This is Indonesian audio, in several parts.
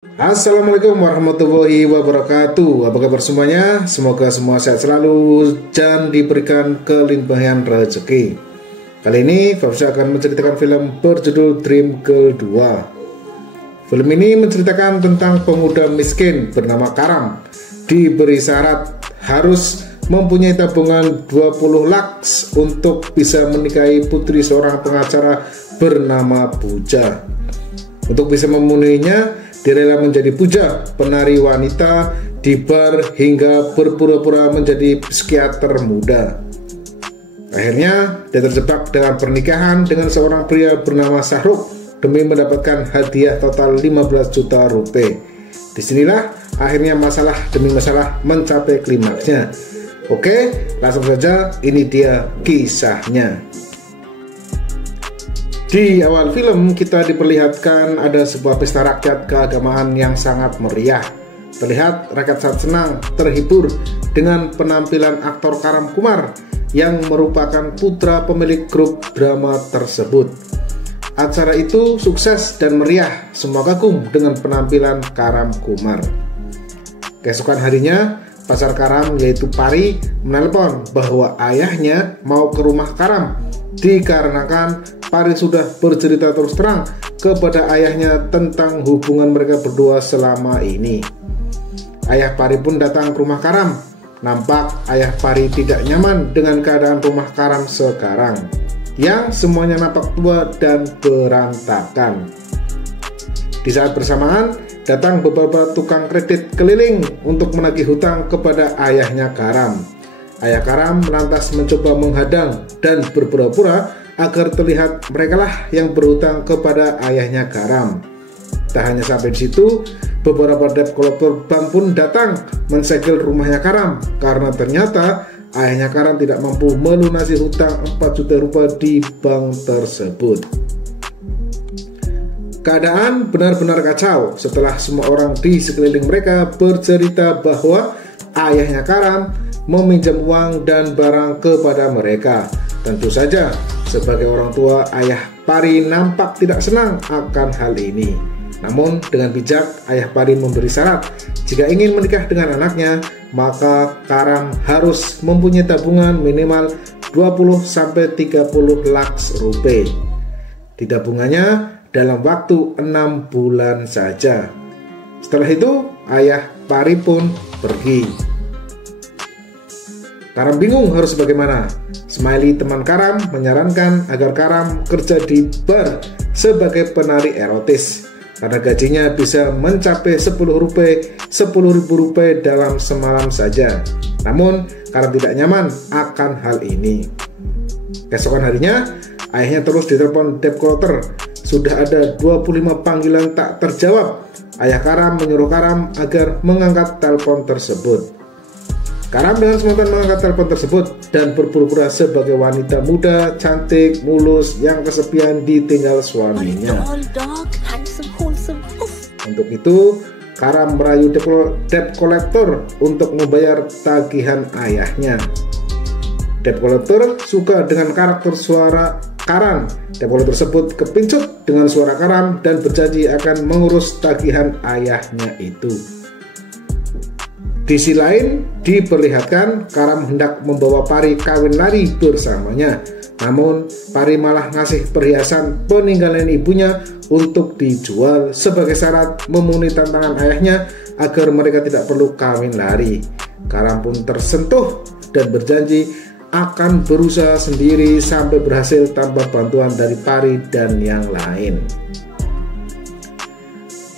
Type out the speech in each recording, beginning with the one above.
Assalamualaikum warahmatullahi wabarakatuh. Apa kabar semuanya? Semoga semua sehat selalu dan diberikan kelimpahan rezeki. Kali ini Fafsa akan menceritakan film berjudul Dream Girl 2. Film ini menceritakan tentang pemuda miskin bernama Karam. Diberi syarat harus mempunyai tabungan 20 lakhs untuk bisa menikahi putri seorang pengacara bernama Puja. Untuk bisa memenuhinya, dia rela menjadi puja, penari wanita di bar hingga berpura-pura menjadi psikiater muda. Akhirnya dia terjebak dalam pernikahan dengan seorang pria bernama Sahruk demi mendapatkan hadiah total 15 juta rupiah. Disinilah akhirnya masalah demi masalah mencapai klimaksnya. Oke, langsung saja, ini dia kisahnya. Di awal film kita diperlihatkan ada sebuah pesta rakyat keagamaan yang sangat meriah. Terlihat rakyat sangat senang, terhibur dengan penampilan aktor Karam Kumar yang merupakan putra pemilik grup drama tersebut. Acara itu sukses dan meriah, semua kagum dengan penampilan Karam Kumar. Keesokan harinya, pacar Karam yaitu Pari menelpon bahwa ayahnya mau ke rumah Karam dikarenakan Pari sudah bercerita terus terang kepada ayahnya tentang hubungan mereka berdua selama ini. Ayah Pari pun datang ke rumah Karam. Nampak ayah Pari tidak nyaman dengan keadaan rumah Karam sekarang, yang semuanya nampak tua dan berantakan. Di saat bersamaan, datang beberapa tukang kredit keliling untuk menagih hutang kepada ayahnya Karam. Ayah Karam lantas mencoba menghadang dan berpura-pura agar terlihat merekalah yang berhutang kepada ayahnya Karam. Tak hanya sampai di situ, beberapa debt collector bank pun datang mensegel rumahnya Karam karena ternyata ayahnya Karam tidak mampu melunasi hutang 4 juta rupiah di bank tersebut. Keadaan benar-benar kacau setelah semua orang di sekeliling mereka bercerita bahwa ayahnya Karam meminjam uang dan barang kepada mereka. Tentu saja, sebagai orang tua, ayah Pari nampak tidak senang akan hal ini. Namun dengan bijak, ayah Pari memberi syarat jika ingin menikah dengan anaknya, maka Karam harus mempunyai tabungan minimal 20-30 lakhs rupiah. Di tabungannya dalam waktu 6 bulan saja. Setelah itu, ayah Pari pun pergi. Karam bingung harus bagaimana. Smiley teman Karam menyarankan agar Karam kerja di bar sebagai penari erotis karena gajinya bisa mencapai 10.000 rupiah dalam semalam saja. Namun Karam tidak nyaman akan hal ini. Keesokan harinya, ayahnya terus ditelepon debt collector. Sudah ada 25 panggilan tak terjawab. Ayah Karam menyuruh Karam agar mengangkat telepon tersebut. Karam dengan spontan mengangkat telepon tersebut dan berpura-pura sebagai wanita muda, cantik, mulus yang kesepian ditinggal suaminya. Untuk itu, Karam merayu debt collector untuk membayar tagihan ayahnya. Debt collector suka dengan karakter suara Karam. Debt collector tersebut kepincut dengan suara Karam dan berjanji akan mengurus tagihan ayahnya itu. Di sisi lain, diperlihatkan Karam hendak membawa Pari kawin lari bersamanya. Namun, Pari malah ngasih perhiasan peninggalan ibunya untuk dijual sebagai syarat memenuhi tantangan ayahnya agar mereka tidak perlu kawin lari. Karam pun tersentuh dan berjanji akan berusaha sendiri sampai berhasil tanpa bantuan dari Pari dan yang lain.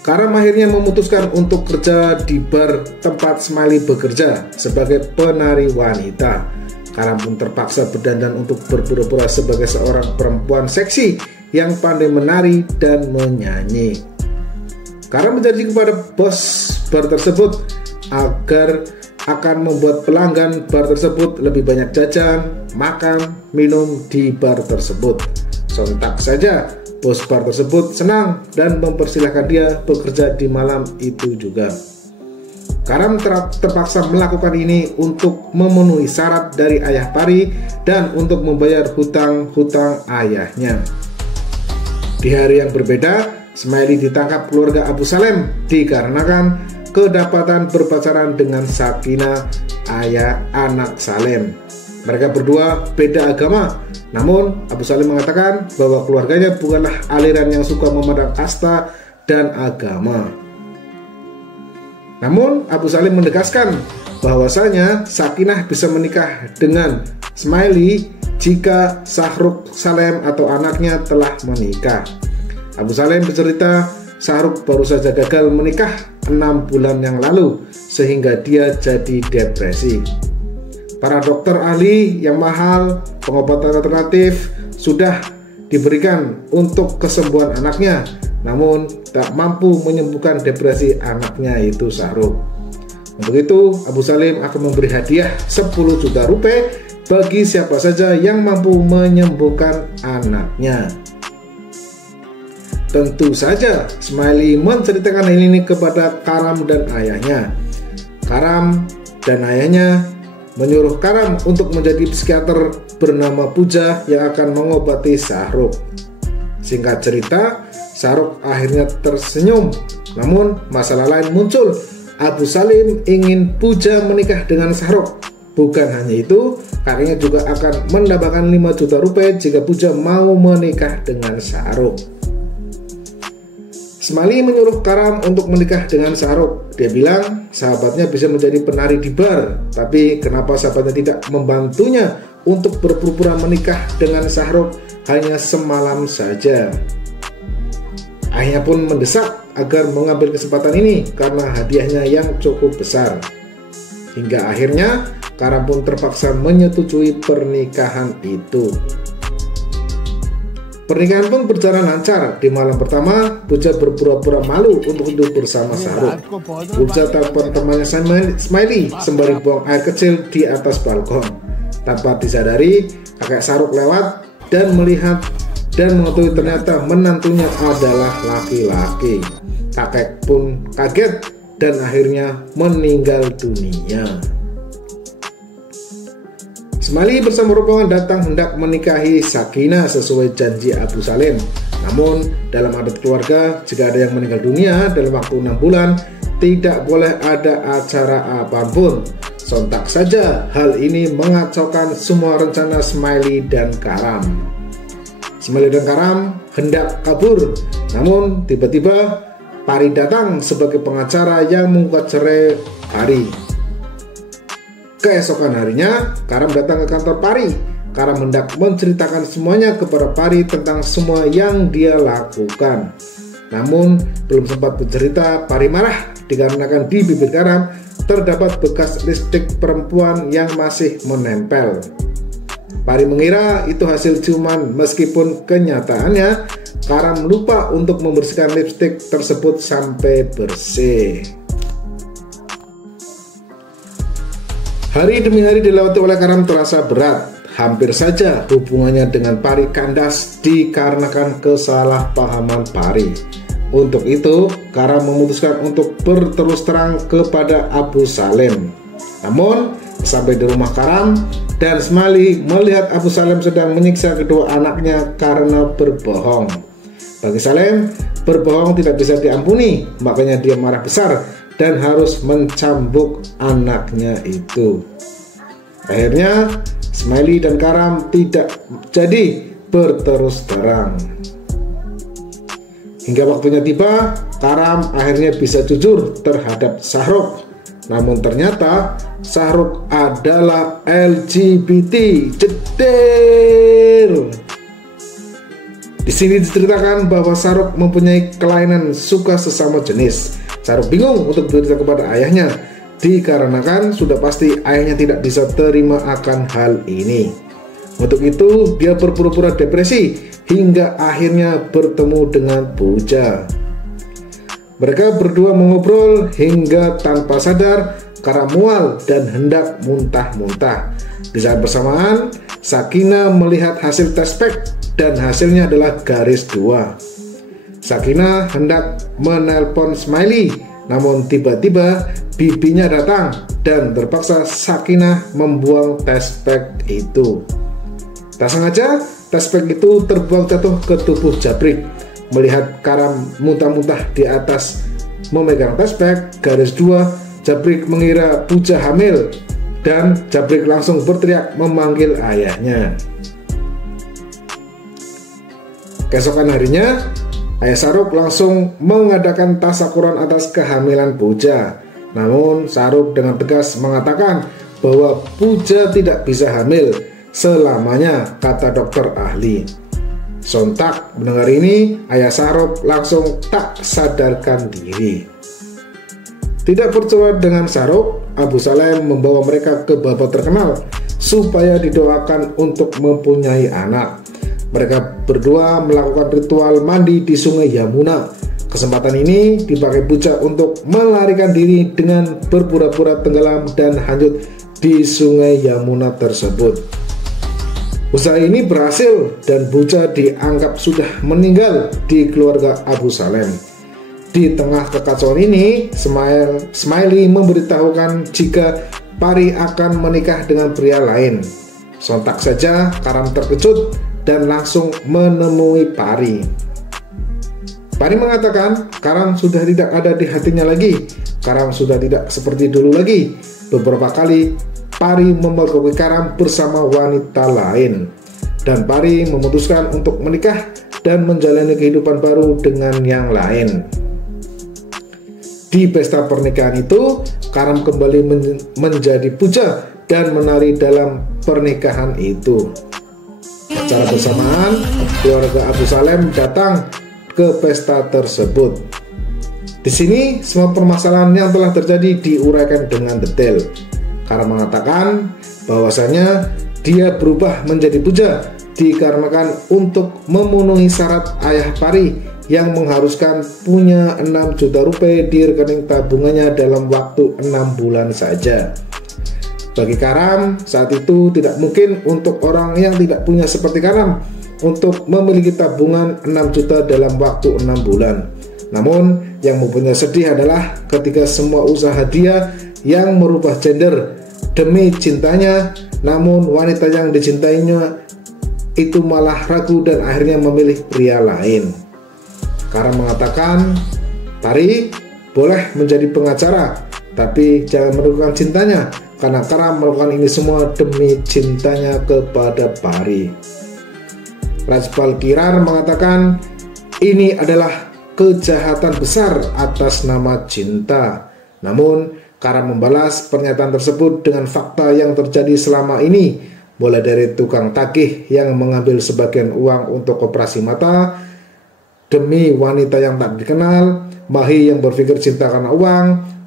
Karam akhirnya memutuskan untuk kerja di bar tempat Smiley bekerja sebagai penari wanita. Karam pun terpaksa berdandan untuk berpura-pura sebagai seorang perempuan seksi yang pandai menari dan menyanyi. Karam berjanji kepada bos bar tersebut agar akan membuat pelanggan bar tersebut lebih banyak jajan, makan, minum di bar tersebut. Sontak saja, bos bar tersebut senang dan mempersilahkan dia bekerja di malam itu juga. Karam terpaksa melakukan ini untuk memenuhi syarat dari ayah Pari dan untuk membayar hutang-hutang ayahnya. Di hari yang berbeda, Smiley ditangkap keluarga Abu Salem dikarenakan kedapatan berpacaran dengan Sakinah, ayah anak Salem. Mereka berdua beda agama, namun Abu Salem mengatakan bahwa keluarganya bukanlah aliran yang suka memandang kasta dan agama. Namun Abu Salem menegaskan bahwasanya Sakinah bisa menikah dengan Smiley jika Syahruk Salem atau anaknya telah menikah. Abu Salem bercerita Syahruk baru saja gagal menikah 6 bulan yang lalu sehingga dia jadi depresi. Para dokter ahli yang mahal, pengobatan alternatif sudah diberikan untuk kesembuhan anaknya, namun tak mampu menyembuhkan depresi anaknya yaitu Syahruk. Untuk itu Abu Salem akan memberi hadiah 10 juta rupiah bagi siapa saja yang mampu menyembuhkan anaknya. Tentu saja Smiley menceritakan hal ini kepada Karam dan ayahnya. Karam dan ayahnya menyuruh Karam untuk menjadi psikiater bernama Puja yang akan mengobati Syahruk. Singkat cerita, Syahruk akhirnya tersenyum. Namun masalah lain muncul. Abu Salem ingin Puja menikah dengan Syahruk. Bukan hanya itu, kakeknya juga akan mendapatkan 5 juta rupiah jika Puja mau menikah dengan Syahruk. Smiley menyuruh Karam untuk menikah dengan Syahruk. Dia bilang sahabatnya bisa menjadi penari di bar, tapi kenapa sahabatnya tidak membantunya untuk berpura-pura menikah dengan Syahruk hanya semalam saja. Ayahnya pun mendesak agar mengambil kesempatan ini karena hadiahnya yang cukup besar. Hingga akhirnya Karam pun terpaksa menyetujui pernikahan itu. Pernikahan pun berjalan lancar. Di malam pertama, Puja berpura-pura malu untuk hidup bersama Syahruk. Puja telepon temannya Smiley sembari buang air kecil di atas balkon. Tanpa disadari, kakek Syahruk lewat dan melihat dan mengetahui ternyata menantunya adalah laki-laki. Kakek pun kaget dan akhirnya meninggal dunia. Smiley bersama rombongan datang hendak menikahi Sakinah sesuai janji Abu Salem. Namun dalam adat keluarga, jika ada yang meninggal dunia dalam waktu 6 bulan, tidak boleh ada acara apapun. Sontak saja hal ini mengacaukan semua rencana Smiley dan Karam. Smiley dan Karam hendak kabur, namun tiba-tiba Pari datang sebagai pengacara yang menggugat cerai Pari. Keesokan harinya, Karam datang ke kantor Pari. Karam hendak menceritakan semuanya kepada Pari tentang semua yang dia lakukan. Namun, belum sempat bercerita, Pari marah dikarenakan di bibir Karam terdapat bekas lipstik perempuan yang masih menempel. Pari mengira itu hasil ciuman, meskipun kenyataannya Karam lupa untuk membersihkan lipstik tersebut sampai bersih. Hari demi hari dilewati oleh Karam terasa berat. Hampir saja hubungannya dengan Pari kandas dikarenakan kesalahpahaman Pari. Untuk itu, Karam memutuskan untuk berterus terang kepada Abu Salem. Namun, sampai di rumah Karam dan Smiley melihat Abu Salem sedang menyiksa kedua anaknya karena berbohong. Bagi Salem, berbohong tidak bisa diampuni, makanya dia marah besar dan harus mencambuk anaknya itu. Akhirnya Smiley dan Karam tidak jadi berterus terang. Hingga waktunya tiba, Karam akhirnya bisa jujur terhadap Syahruk. Namun ternyata Syahruk adalah LGBT. Jedel. Di sini diceritakan bahwa Syahruk mempunyai kelainan suka sesama jenis. Syahruk bingung untuk bercerita kepada ayahnya, dikarenakan sudah pasti ayahnya tidak bisa terima akan hal ini. Untuk itu dia berpura-pura depresi hingga akhirnya bertemu dengan Puja. Mereka berdua mengobrol hingga tanpa sadar Karam mual dan hendak muntah-muntah. Di saat bersamaan, Sakinah melihat hasil tes pack dan hasilnya adalah garis 2. Sakinah hendak menelpon Smiley, namun tiba-tiba bibinya datang dan terpaksa Sakinah membuang tes pack itu. Tak sengaja, tes pack itu terbuang jatuh ke tubuh Jabrik. melihat Karam muntah-muntah di atas memegang tasbih. Garis 2, Jabrik mengira Puja hamil dan Jabrik langsung berteriak memanggil ayahnya. Keesokan harinya, Ayah Saruk langsung mengadakan tasyakuran atas kehamilan Puja. Namun Saruk dengan tegas mengatakan bahwa Puja tidak bisa hamil selamanya, kata dokter ahli. Sontak mendengar ini, Ayah Saruk langsung tak sadarkan diri. Tidak percaya dengan Saruk, Abu Salem membawa mereka ke babat terkenal supaya didoakan untuk mempunyai anak. Mereka berdua melakukan ritual mandi di sungai Yamuna. Kesempatan ini dipakai Puja untuk melarikan diri dengan berpura-pura tenggelam dan hanyut di sungai Yamuna tersebut. Usaha ini berhasil dan Puja dianggap sudah meninggal di keluarga Abu Salem. Di tengah kekacauan ini, Smiley memberitahukan jika Pari akan menikah dengan pria lain. Sontak saja Karam terkejut dan langsung menemui Pari. Pari mengatakan Karam sudah tidak ada di hatinya lagi. Karam sudah tidak seperti dulu lagi. Beberapa kali Pari memergoki Karam bersama wanita lain, dan Pari memutuskan untuk menikah dan menjalani kehidupan baru dengan yang lain. Di pesta pernikahan itu, Karam kembali menjadi Puja dan menari dalam pernikahan itu. Secara bersamaan, keluarga Abu Salem datang ke pesta tersebut. Di sini, semua permasalahan yang telah terjadi diuraikan dengan detail. Karam mengatakan bahwasanya dia berubah menjadi Puja dikarenakan untuk memenuhi syarat ayah Pari yang mengharuskan punya 6 juta rupiah di rekening tabungannya dalam waktu 6 bulan saja. Bagi Karam, saat itu tidak mungkin untuk orang yang tidak punya seperti Karam untuk memiliki tabungan 6 juta dalam waktu 6 bulan. Namun, yang mempunyai sedih adalah ketika semua usaha dia yang merubah gender demi cintanya, namun wanita yang dicintainya itu malah ragu dan akhirnya memilih pria lain. Karam mengatakan, Pari boleh menjadi pengacara, tapi jangan meragukan cintanya, karena Karam melakukan ini semua demi cintanya kepada Pari. Rajpal Kirar mengatakan, ini adalah kejahatan besar atas nama cinta. Namun, Karam membalas pernyataan tersebut dengan fakta yang terjadi selama ini, mulai dari tukang tagih yang mengambil sebagian uang untuk operasi mata demi wanita yang tak dikenal, Mahi yang berpikir cinta karena uang,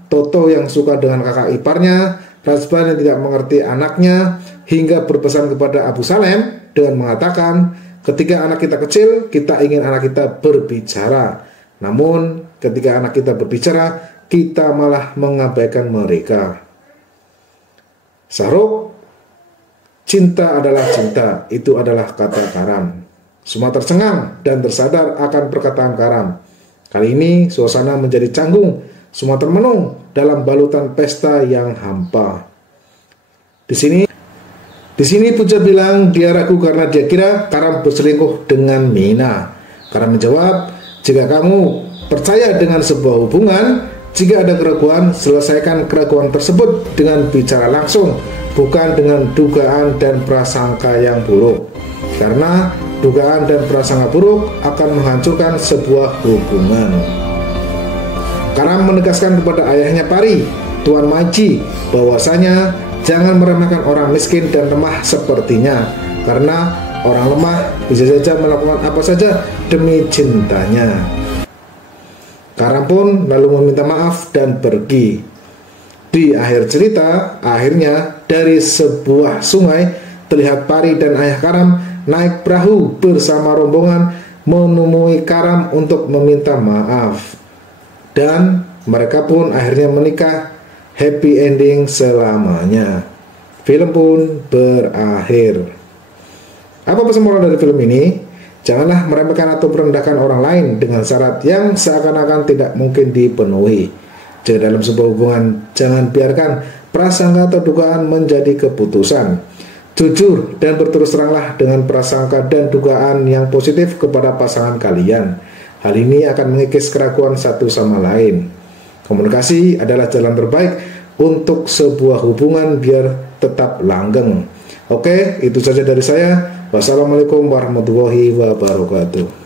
Toto yang suka dengan kakak iparnya, Rajban yang tidak mengerti anaknya, hingga berpesan kepada Abu Salem dengan mengatakan, ketika anak kita kecil, kita ingin anak kita berbicara. Namun, ketika anak kita berbicara, kita malah mengabaikan mereka. Saruk, cinta adalah cinta, itu adalah kata Karam. Semua tercengang dan tersadar akan perkataan Karam. Kali ini suasana menjadi canggung, semua termenung dalam balutan pesta yang hampa. Di sini Puja bilang dia ragu karena dia kira Karam berselingkuh dengan Mina. Karam menjawab, jika kamu percaya dengan sebuah hubungan, jika ada keraguan, selesaikan keraguan tersebut dengan bicara langsung, bukan dengan dugaan dan prasangka yang buruk. Karena dugaan dan prasangka buruk akan menghancurkan sebuah hubungan. Karam menegaskan kepada ayahnya Pari, Tuan Maji, bahwasanya jangan meremehkan orang miskin dan lemah sepertinya, karena orang lemah bisa saja melakukan apa saja demi cintanya. Karam pun lalu meminta maaf dan pergi. Di akhir cerita, akhirnya dari sebuah sungai terlihat Pari dan ayah Karam naik perahu bersama rombongan menemui Karam untuk meminta maaf. Dan mereka pun akhirnya menikah, happy ending selamanya. Film pun berakhir. Apa pesan moral dari film ini? Janganlah meremehkan atau merendahkan orang lain dengan syarat yang seakan-akan tidak mungkin dipenuhi. Jika dalam sebuah hubungan, jangan biarkan prasangka atau dugaan menjadi keputusan. Jujur dan berterus teranglah dengan prasangka dan dugaan yang positif kepada pasangan kalian. Hal ini akan mengikis keraguan satu sama lain. Komunikasi adalah jalan terbaik untuk sebuah hubungan biar tetap langgeng. Oke, itu saja dari saya. Wassalamualaikum warahmatullahi wabarakatuh.